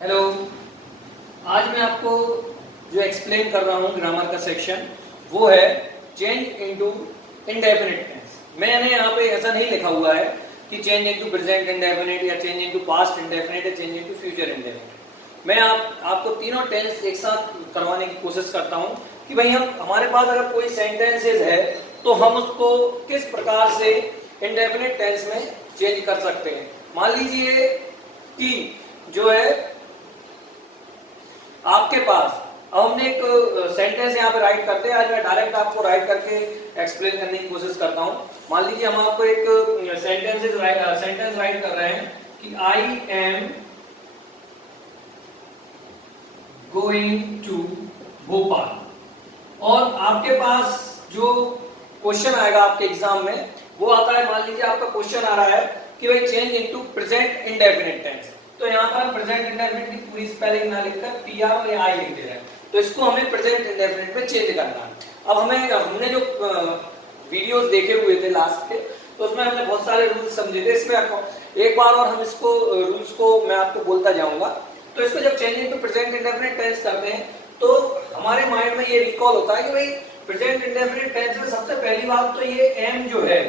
Hello. आज मैं आपको जो एक्सप्लेन कर रहा हूँ ग्रामर का सेक्शन वो है चेंज इनटू इंडेफिनिट टेंस। मैंने यहाँ पे ऐसा नहीं लिखा हुआ है कि चेंज इनटू प्रेजेंट इंडेफिनिट या चेंज इनटू पास्ट इंडेफिनिट या चेंज इनटू फ्यूचर इंडेफिनिट। मैं आपको तीनों टेंस एक साथ करवाने की कोशिश करता हूँ कि भाई हमारे पास अगर कोई सेंटेंसेस है तो हम उसको किस प्रकार से इंडेफिनिट टेंस में चेंज कर सकते हैं। मान लीजिए कि जो है आपके पास, अब हमने एक सेंटेंस यहाँ पे राइट करते हैं। आज मैं डायरेक्ट आपको राइट करके एक्सप्लेन करने की कोशिश करता हूँ। मान लीजिए हम आपको एक सेंटेंस राइट कर रहे हैं कि I am going to Bhopal, और आपके पास जो क्वेश्चन आएगा आपके एग्जाम में वो आता है, मान लीजिए आपका क्वेश्चन आ रहा है कि भाई change into present indefinite tense. तो यहाँ पर हम प्रेजेंट इंडेफिनिट की पूरी स्पेलिंग ना लिखकर पीआर और आई लिख दे रहे हैं, तो इसको हमें प्रेजेंट इंडेफिनिट में चेंज करना है। अब हमने जो वीडियोस देखे हुए थे लास्ट के, तो उसमें हमने बहुत सारे रूल्स समझे थे। इसमें एक बार और हम इसको रूल्स को मैं आपको बोलता जाऊंगा। तो इसको जब change into present indefinite tense करते हैं तो हमारे माइंड में ये रिकॉल होता है कि भाई प्रेजेंट इंडेफिनिट टेंस में सबसे पहली बात तो ये एम जो है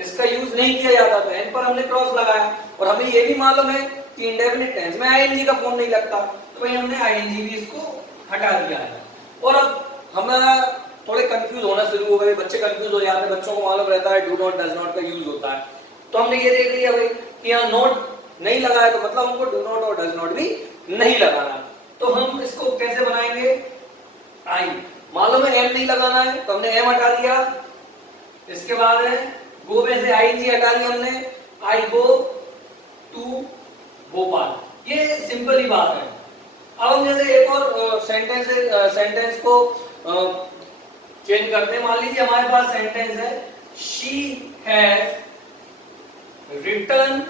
इसका यूज नहीं किया जाता था, एन पर हमने क्रॉस लगाया। और हमें ये भी मालूम है कि इंडेफिनिट टेंस में आईएनजी का फॉर्म नहीं लगता, तो भाई हमने आईएनजी भी इसको हटा दिया है। और अब हमारा थोड़े कंफ्यूज होना शुरू हो गए, बच्चे कंफ्यूज हो जाते हैं, बच्चों को मालूम रहता है डू नॉट डज नॉट का यूज होता है। तो हमने ये देख लिया भाई कि यहाँ नॉट नहीं लगाया तो मतलब हमको डू नॉट और डज नॉट भी नहीं लगाना। तो हम इसको कैसे बनाएंगे, आई मालूम है एम नहीं लगाना है तो हमने एम हटा दिया। इसके बाद है गो में से आईएनजी हटा दिया हमने, आई गो टू भोपाल। ये सिंपल ही बात है। अब हम जैसे एक और सेंटेंस को चेंज करते हैं। मान लीजिए हमारे पास सेंटेंस है she has written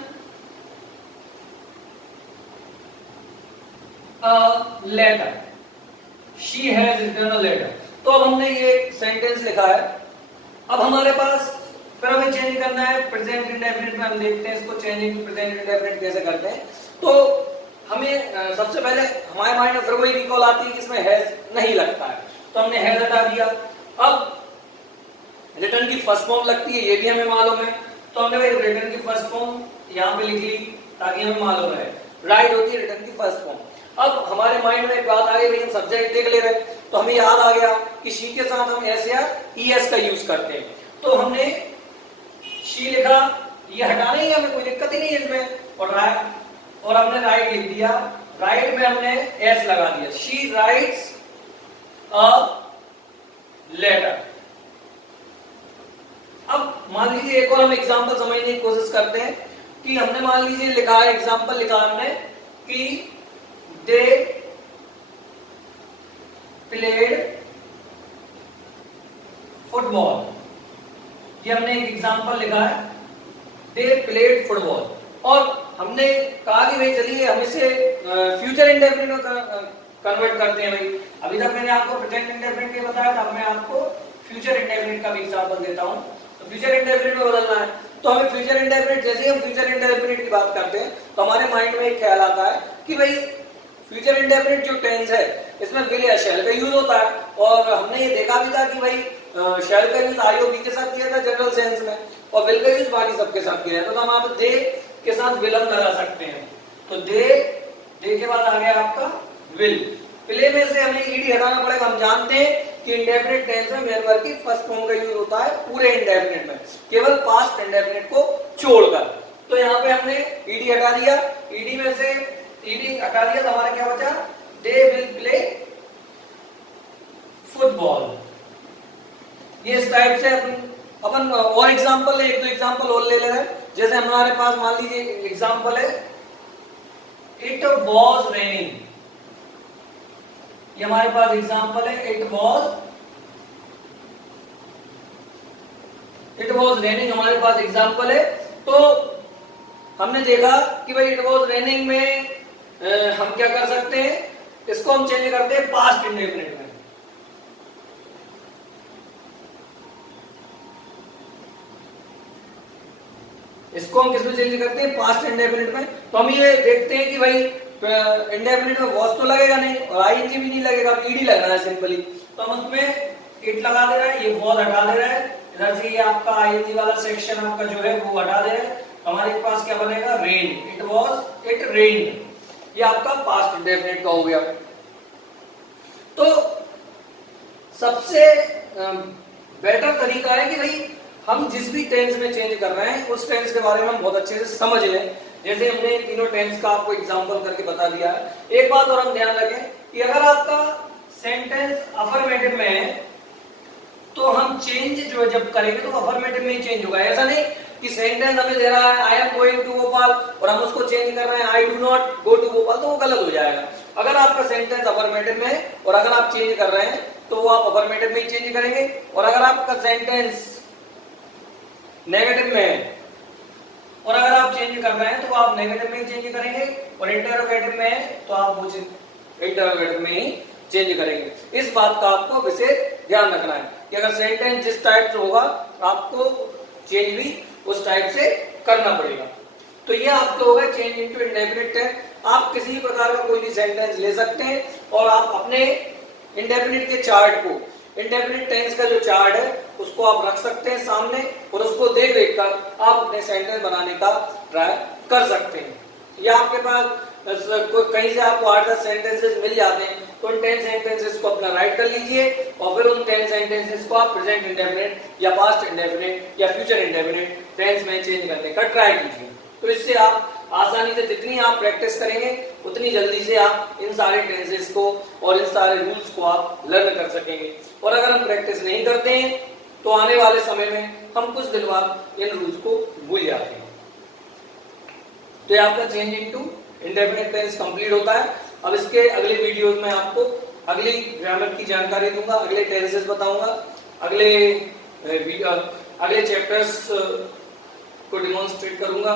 a letter, she has written a letter. तो अब हमने ये सेंटेंस लिखा है। अब हमारे पास फिर हमें चेंज करना है प्रेजेंट इंडेफिनिट में। हम देखते हैं इसको चेंज इनटू प्रेजेंट इंडेफिनिट कैसे करते हैं। तो हमें सबसे पहले हमारे माइंड में फिर वही रिकॉल आती है कि इसमें हैज नहीं लगता है, तो हमने हैज हटा दिया। अब रिटर्न की फर्स्ट फॉर्म लगती है, ये भी हमें मालूम है, तो हमने भाई रिटर्न की फर्स्ट फॉर्म यहाँ पे लिख ली ताकि हमें मालूम है। राइट होती है रिटर्न की फर्स्ट फॉर्म। अब हमारे माइंड में एक बात आ गई, भाई हम सब्जेक्ट देख ले रहे हैं तो हमें याद आ गया कि शी के साथ हम एस या ईएस का यूज करते हैं। तो हमने शी लिखा, ये हटाना ही हमें कोई दिक्कत ही नहीं है इसमें, और हमने राइट लिख दिया। राइट में हमने एस लगा दिया, शी राइट्स अ लेटर। अब मान लीजिए एक और हम एग्जांपल समझने की कोशिश करते हैं कि हमने मान लीजिए लिखा है, एग्जांपल लिखा हमने कि दे प्लेड फुटबॉल। ये हमने एक एग्जांपल लिखा है, दे प्लेड फुटबॉल। और हमने कहा कि भाई चलिए हम इसे फ्यूचर इंडेफिनिट में कन्वर्ट करते हैं। भाई अभी तक मैंने आपको प्रेजेंट इंडेफिनिट ये बताया था, अब मैं आपको फ्यूचर इंडेफिनिट का भी एग्जांपल देता हूं। तो फ्यूचर इंडेफिनिट में बदलना है, तो हमें फ्यूचर इंडेफिनिट, जैसे ही हम फ्यूचर इंडेफिनिट की बात करते हैं तो हमारे माइंड में एक ख्याल आता है कि भाई फ्यूचर इंडेफिनिट जो टेंस है इसमें विल या शैल का यूज होता है। और हमने ये देखा भी था कि भाई शैल का यूज आईओबी के साथ किया था जनरल सेंस में, और विल का यूज बाकी सबके साथ किया है। तो हम आप दे के साथ विल लगा सकते हैं। तो दे के बाद आ गया आपका विल। प्ले में से हमें ईडी हटाना पड़ेगा। हम जानते हैं कि इंडेफिनिट टेंस में मेन वर्ब की फर्स्ट फॉर्म का यूज होता है पूरे इंडेफिनिट में, केवल पास्ट इंडेफिनिट को छोड़कर। तो यहाँ पे हमने ईडी हटा दिया, ईडी में से ईडी हटा दिया तो हमारा क्या बचा, दे विल प्ले फुटबॉल। ये इस टाइप से अपन और एग्जांपल, एक दो एग्जांपल और ले रहे हैं। जैसे हमारे पास मान लीजिए एग्जांपल है इट वॉज रेनिंग। ये हमारे पास एग्जांपल है इट वॉज रेनिंग, हमारे पास एग्जांपल है। तो हमने देखा कि भाई इट वॉज रेनिंग में हम क्या कर सकते हैं, इसको हम चेंज करते हैं पास्ट इंडेफिनिट में। इसको हम किसमें चेंज करते हैं, पास्ट इंडेफिनिट में। तो हम ये देखते हैं कि भाई इंडेफिनिट में वॉज तो लगेगा नहीं और आईएनजी भी नहीं लगेगा, ईडी लगना है सिंपली। तो हम उसमें इट लगा दे रहे हैं, ये वॉज हटा दे रहे हैं, इधर से ये आपका आईएनजी वाला सेक्शन आपका जो है वो हटा दे रहे हैं। हमारे पास क्या बनेगा, rain, it was it rain, ये आपका पास्ट इंडेफिनिट का हो गया। तो सबसे बेटर तरीका है कि भाई हम जिस भी टेंस में चेंज कर रहे हैं उस टेंस के बारे में हम बहुत अच्छे से समझ लें। जैसे हमने तीनों टेंस का आपको एग्जांपल करके बता दिया है। एक बात और हम ध्यान रखें कि अगर आपका सेंटेंस अफर्मेटिव में है तो हम चेंज जो है जब करेंगे तो अफर्मेटिव में ही चेंज होगा। ऐसा नहीं कि सेंटेंस हमें दे रहा है I am going to Bhopal और हम उसको चेंज कर रहे हैं I do not go to Bhopal, तो वो गलत हो जाएगा। अगर आपका सेंटेंस अफर्मेटिव में है और अगर आप चेंज कर रहे हैं तो वो आप अफर्मेटिव में ही चेंज करेंगे, और अगर आपका सेंटेंस नेगेटिव में है और अगर आप चेंज कर रहे हैं तो आप नेगेटिव में ही चेंज करेंगे, और इंटरोगेटिव में है तो आप वो इंटरोगेटिव में ही चेंज करेंगे। इस बात का आपको विशेष ध्यान रखना है कि अगर सेंटेंस जिस टाइप से होगा आपको चेंज भी उस टाइप से करना पड़ेगा। तो ये आपको होगा चेंज इनटू इंडेफिनिट टेंस। आप किसी प्रकार का कोई भी सेंटेंस ले सकते हैं और आप अपने इंडेफिनिट के चार्ट को, इंडेफिनिट टेंस का जो चार्ट है उसको आप रख सकते हैं सामने और उसको देख देख कर आप अपने सेंटेंस बनाने का ट्राई कर सकते हैं। या आपके पास कहीं से आपको 8-10 सेंटेंसेस मिल जाते हैं तो उन 10 सेंटेंसेस को अपना राइट कर लीजिए और फिर उन 10 सेंटेंसेस को आप प्रेजेंट इंडेफिनिट या पास्ट इंडेफिनिट या फ्यूचर इंडेफिनिट टेंस में चेंज करने का ट्राई कीजिए। तो इससे आप आसानी से, जितनी आप प्रैक्टिस करेंगे उतनी जल्दी से आप इन सारे टेंसेस को और इन सारे रूल्स को आप लर्न कर सकेंगे। और अगर हम प्रैक्टिस नहीं करते हैं तो आने वाले समय में हम कुछ दिन बाद इन रूल्स को भूल जाते हैं। तो ये आपका change into indefinite tense complete होता है। अब इसके अगले वीडियोस में आपको अगली ग्रामर की जानकारी दूंगा, अगले टेंसेस बताऊंगा, अगले चैप्टर्स को डेमोन्स्ट्रेट करूंगा।